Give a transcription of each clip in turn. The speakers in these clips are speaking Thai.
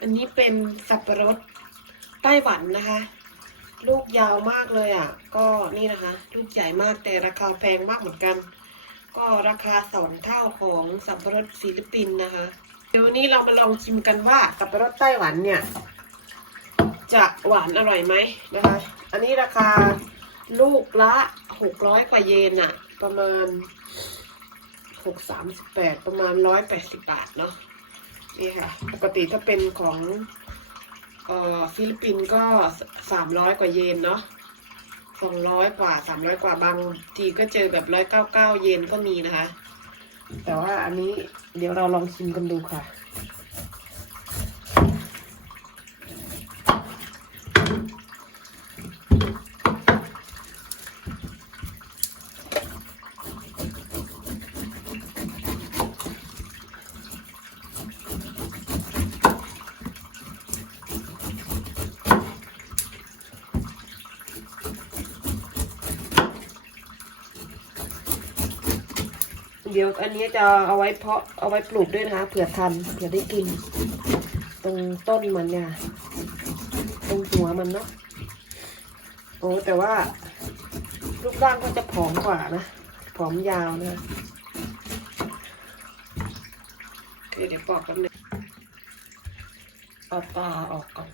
อันนี้เป็นสับปะรดไต้หวันนะคะ ลูกยาวมากเลยอะ ก็นี่นะคะ ลูกใหญ่มากแต่ราคาแพงมากเหมือนกัน ก็ราคาสองเท่าของสับปะรดฟิลิปปินส์นะคะ เดี๋ยวนนี้เรามาลองชิมกันว่าสับปะรดไต้หวันเนี่ย จะหวานอร่อยไหมนะคะ อันนี้ราคาลูกละหกร้อยกว่าเยนอะประมาณหกสามสิบแปดประมาณร้อยแปดสิบบาทเนาะ นี่ค่ะ ปกติถ้าเป็นของเอ่อฟิลิปปินส์ก็สามร้อยกว่าเยนเนาะสองร้อยกว่าสามร้อยกว่าบางทีก็เจอแบบร้อยเก้าเก้าเยนก็มีนะคะ แต่ว่าอันนี้เดี๋ยวเราลองชิมกันดูค่ะ เดี๋ยวอันนี้จะเอาไว้เพาะเอาไว้ปลูกด้วยนะคะเผื่อทันเผื่อได้กิน ตรงต้นมันเนี่ย ตรงหัวมันเนาะโอ้แต่ว่ารูปร่างก็จะผอมกว่านะผอมยาวนะเคเดี๋ยวปอกกันเลยเอาตาออกก่อน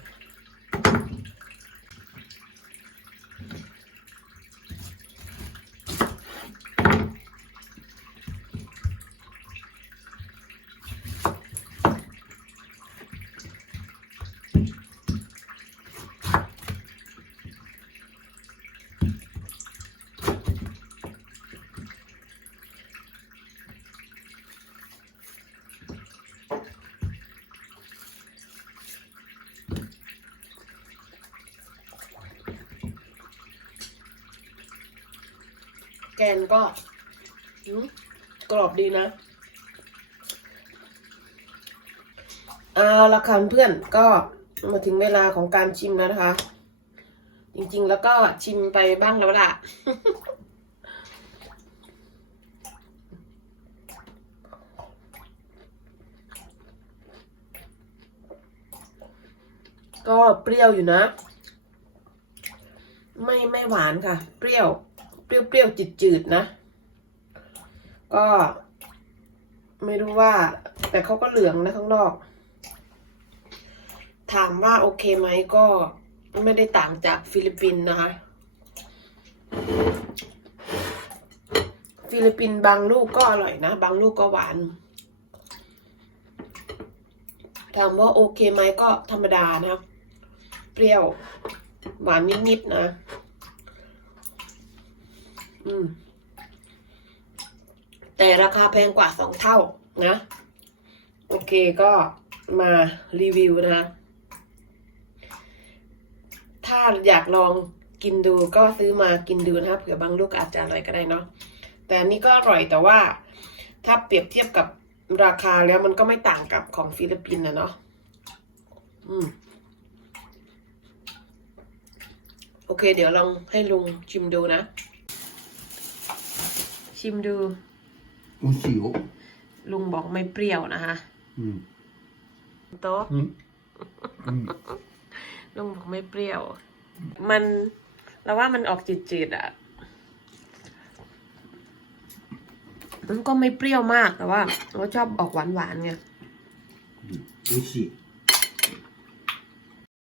แกนก็กรอบดีนะเอาละค่ะเพื่อนก็มาถึงเวลาของการชิมแล้วนะคะ จริงๆแล้วก็ชิมไปบ้างแล้วล่ะก็เปรี้ยวอยู่นะ ไม่ไม่หวานค่ะ เปรี้ยว เปรี้ยวเปรี้ยวจืดจืดๆนะ ก็ ไม่รู้ว่า แต่เขาก็เหลืองนะข้างนอก ถามว่าโอเคไหมก็ไม่ได้ต่างจากฟิลิปปินส์นะคะ ฟิลิปปินส์บางลูกก็อร่อยนะ บางลูกก็หวานถามว่าโอเคไหมก็ธรรมดานะ เปรี้ยว หวานนิดๆนะ อืม แต่ราคาแพงกว่าสองเท่านะ โอเคก็มารีวิวนะถ้าอยากลองกินดูก็ซื้อมากินดูนะคะเผื่อบางลูกอาจจะอร่อยก็ได้เนาะแต่นนี้ก็อร่อยแต่ว่า ถ้าเปรียบเทียบกับราคาแล้วมันก็ไม่ต่างกับของฟิลิปปินส์นะเนาะอืมโอเค เดี๋ยวลองให้ลุงชิมดูนะ ชิมดู 美味しいよ。 ลุงบอกไม่เปรี้ยวนะคะ うん。 โต๊ะ うん。うん。 ลุงบอกไม่เปรี้ยว มันเราว่ามันออกจืดๆอ่ะ มันก็ไม่เปรี้ยวมากแต่ว่าเราชอบออกหวานๆไง 美味しい。